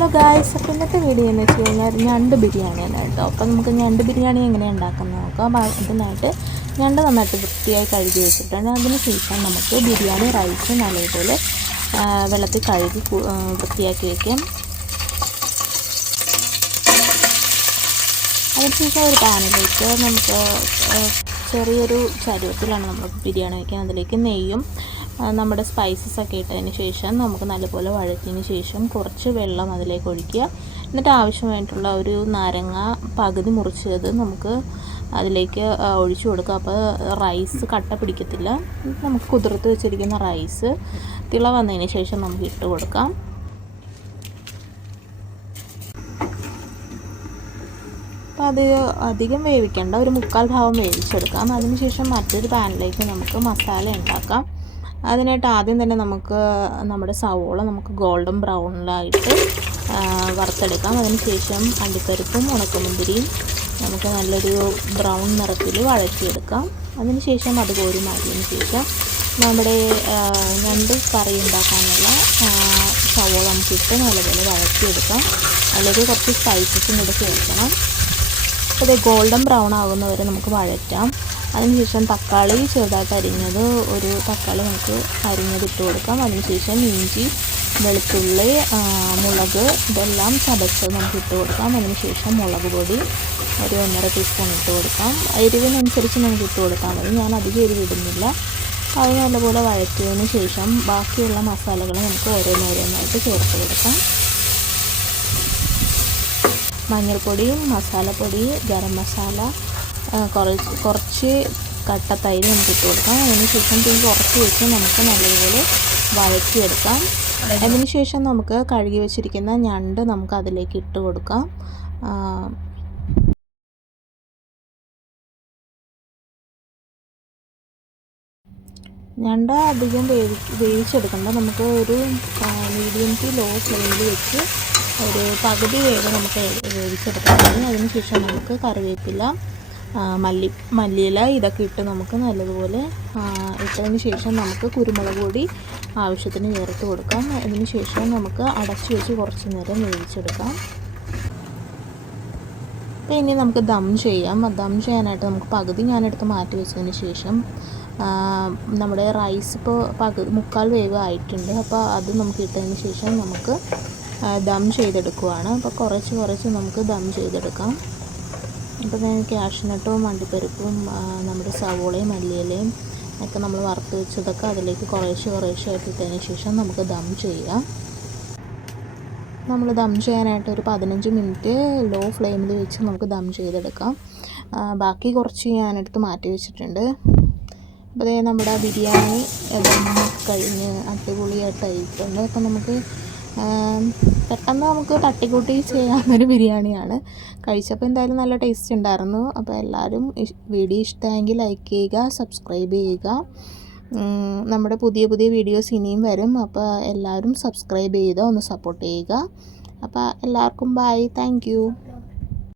Hello guys, അപ്പോൾ ഇന്നത്തെ video എന്ന് വെച്ച് കഴിഞ്ഞാൽ ഞണ്ട് ബിരിയാണിയാണ് കേട്ടോ. അപ്പോൾ നമുക്ക് ഞണ്ട് ബിരിയാണി എങ്ങനെയാണ് ഉണ്ടാക്കുന്നത് നോക്കാം. അതിനായിട്ട് ഞണ്ട് നന്നായിട്ട് വൃത്തിയായി കഴുകി വെച്ചിട്ടുണ്ട്. അതിന് ശേഷം നമുക്ക് ബിരിയാണി റൈസ് നല്ലതുപോലെ വെള്ളത്തിൽ കഴുകി വൃത്തിയാക്കി വയ്ക്കാം. അതിനുശേഷം ഒരു പാനിലേക്ക് നമുക്ക് ചെറിയൊരു ചരുവത്തിലാണ് നമ്മൾ ബിരിയാണി വയ്ക്കുക. അതിലേക്ക് നെയ്യും നമ്മുടെ സ്പൈസസ് ഒക്കെ ഇട്ടതിന് ശേഷം നമുക്ക് നല്ലപോലെ വഴറ്റിയതിന് ശേഷം കുറച്ച് വെള്ളം അതിലേക്ക് ഒഴിക്കുക. എന്നിട്ട് ആവശ്യമായിട്ടുള്ള ഒരു നാരങ്ങ പകുതി മുറിച്ചത് നമുക്ക് അതിലേക്ക് ഒഴിച്ചു കൊടുക്കുക. അപ്പോൾ റൈസ് കട്ട പിടിക്കത്തില്ല. നമുക്ക് കുതിർത്ത് വെച്ചിരിക്കുന്ന റൈസ് തിള വന്നതിന് ശേഷം നമുക്ക് ഇട്ട് കൊടുക്കാം. അപ്പോൾ അത് അധികം വേവിക്കേണ്ട, ഒരു 1/4 ഭാഗം വേവിച്ചെടുക്കാം. അതിനുശേഷം മറ്റൊരു പാനിലേക്ക് നമുക്ക് മസാല ഉണ്ടാക്കാം. അതിനായിട്ട് ആദ്യം തന്നെ നമുക്ക് നമ്മുടെ സവോള നമുക്ക് ഗോൾഡൻ ബ്രൗണിലായിട്ട് വറുത്തെടുക്കാം. അതിനുശേഷം അണ്ടിപ്പരിപ്പും ഉണക്കമുന്തിരിയും നമുക്ക് നല്ലൊരു ബ്രൗൺ നിറത്തിൽ വഴറ്റിയെടുക്കാം. അതിനുശേഷം അത് കോരി മാറ്റിയതിന് ശേഷം നമ്മുടെ ഞണ്ട് കറി ഉണ്ടാക്കാനുള്ള സവോള നമുക്കിട്ട് നല്ലപോലെ വഴറ്റിയെടുക്കാം. അതിലേക്ക് കുറച്ച് സ്പൈസസും കൂടെ ചേർക്കണം. അപ്പോൾ ഇത് ഗോൾഡൻ ബ്രൗൺ ആകുന്നവരെ നമുക്ക് വഴറ്റാം. അതിനുശേഷം തക്കാളി ചെറുതായിട്ട് അരിഞ്ഞത്, ഒരു തക്കാളി നമുക്ക് അരിഞ്ഞത് ഇട്ട് കൊടുക്കാം. അതിനുശേഷം ഇഞ്ചി, വെളുത്തുള്ളി, മുളക് ഇതെല്ലാം ചതച്ചത് നമുക്ക് ഇട്ട് കൊടുക്കാം. അതിനുശേഷം മുളക് പൊടി ഒരു 1.5 ടീസ്പൂൺ ഇട്ട് കൊടുക്കാം. എരിവിനനുസരിച്ച് നമുക്ക് ഇട്ട് കൊടുത്താൽ മതി. ഞാൻ അധികം എരിവിടുന്നില്ല. അത് നല്ലപോലെ വഴറ്റിയതിന് ശേഷം ബാക്കിയുള്ള മസാലകൾ നമുക്ക് ഓരോന്നോരോന്നായിട്ട് ചേർത്ത് കൊടുക്കാം. മഞ്ഞൾപ്പൊടി, മസാലപ്പൊടി, ഗരം മസാല, കുറച്ച് കട്ട തൈര് നമുക്ക് ഇട്ട് കൊടുക്കാം. അതിനുശേഷം തീ കുറച്ച് വെച്ച് നമുക്ക് നല്ലതുപോലെ വഴറ്റിയെടുക്കാം. അതിനുശേഷം നമുക്ക് കഴുകി വെച്ചിരിക്കുന്ന ഞണ്ട് നമുക്ക് അതിലേക്ക് ഇട്ട് കൊടുക്കാം. ഞണ്ട് അധികം വേവിച്ചെടുക്കണ്ട. നമുക്ക് ഒരു മീഡിയം ടു ലോ ഫ്ലെയിമിൽ വെച്ച് ഒരു പകുതി വേവ് നമുക്ക് വേവിച്ചെടുക്കാൻ മതി. അതിനുശേഷം നമുക്ക് കറിവേപ്പില, മല്ലിയില ഇതൊക്കെ ഇട്ട് നമുക്ക് നല്ലതുപോലെ ഇട്ടതിന് ശേഷം നമുക്ക് കുരുമുളക് പൊടി ആവശ്യത്തിന് ചേർത്ത് കൊടുക്കാം. അതിന് ശേഷം നമുക്ക് അടച്ചു വെച്ച് കുറച്ച് നേരം വേവിച്ചെടുക്കാം. അപ്പോൾ ഇനി നമുക്ക് ദം ചെയ്യാം. ദം ചെയ്യാനായിട്ട് നമുക്ക് പകുതി ഞാനെടുത്ത് മാറ്റി വെച്ചതിന് ശേഷം നമ്മുടെ റൈസ് ഇപ്പോൾ 1/4 വേവ് ആയിട്ടുണ്ട്. അപ്പോൾ അത് നമുക്ക് ഇട്ടതിന് ശേഷം നമുക്ക് ദം ചെയ്തെടുക്കുവാണ്. അപ്പോൾ കുറച്ച് നമുക്ക് ദം ചെയ്തെടുക്കാം. അപ്പോൾ ഞാൻ കാഷ്നട്ടും അണ്ടിപ്പരിപ്പും നമ്മുടെ സവോളയും മല്ലിയിലയും ഒക്കെ നമ്മൾ വറുത്ത് വെച്ചതൊക്കെ അതിലേക്ക് കുറേശ്ശായിട്ട് ഇട്ടതിന് ശേഷം നമുക്ക് ദം ചെയ്യാം. നമ്മൾ ദം ചെയ്യാനായിട്ട് ഒരു 15 മിനിറ്റ് ലോ ഫ്ലെയിമിൽ വെച്ച് നമുക്ക് ദം ചെയ്തെടുക്കാം. ബാക്കി കുറച്ച് ഞാനെടുത്ത് മാറ്റി വെച്ചിട്ടുണ്ട്. അപ്പോൾ നമ്മുടെ ബിരിയാണി കഴിഞ്ഞ് അടിപൊളിയായിട്ടായിട്ടുണ്ട്. അപ്പോൾ നമുക്ക് പെട്ടെന്ന് നമുക്ക് തട്ടിക്കൂട്ടി ചെയ്യാവുന്നൊരു ബിരിയാണിയാണ്. കഴിച്ചപ്പോൾ എന്തായാലും നല്ല ടേസ്റ്റ് ഉണ്ടായിരുന്നു. അപ്പോൾ എല്ലാവരും വീഡിയോ ഇഷ്ടമായെങ്കിൽ ലൈക്ക് ചെയ്യുക, സബ്സ്ക്രൈബ് ചെയ്യുക. നമ്മുടെ പുതിയ വീഡിയോസ് ഇനിയും വരും. അപ്പോൾ എല്ലാവരും സബ്സ്ക്രൈബ് ചെയ്ത് ഒന്ന് സപ്പോർട്ട് ചെയ്യുക. അപ്പോൾ എല്ലാവർക്കും ബൈ, താങ്ക് യു.